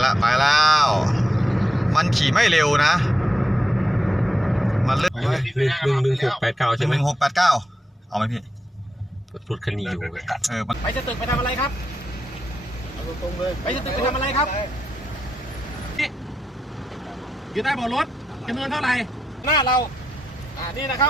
แล้วมันขี่ไม่เร็วนะมันเลือก 1689ใช่ไหม 1689เอาไหมพี่รถคันนี้อยู่ไปจะตึกไปทำอะไรครับตรงเลยไปจะตึกไปทำอะไรครับอยู่ใต้เบาะรถจำนวนเท่าไหร่หน้าเรานี่นะครับ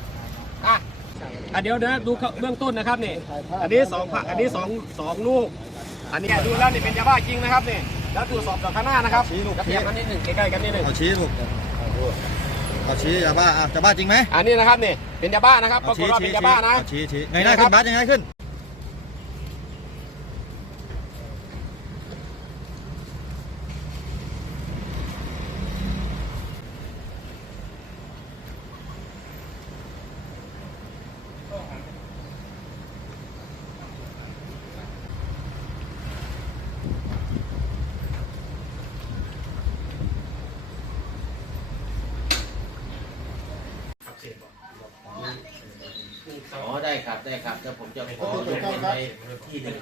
เดี๋ยวดูเบื้องต้นนะครับนี่อันนี้2อันนี้2ลูกอันนี้ดูแล้วนี่เป็นยาบ้าจริงนะครับนี่แล้วตรวจสอบจากข้างหน้านะครับกระเทียมกันนิดหนึ่งใกล้ๆกันนิดหนึ่งเอาชี้ลูกเอาชี้ยาบ้าจะบ้าจริงไหมอันนี้นะครับนี่เป็นยาบ้านะครับปรากฏว่าเป็นยาบ้านะชี้ไงหน้าขึ้นบัสยังไงขึ้นได้ครับแล้วผมจะขอลงไปที่หนึ่ง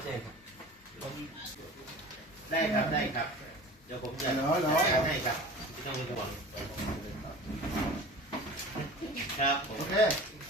ได้ครับเดี๋ยวผมจะให้ครับไม่ต้องห่วงครับโอเค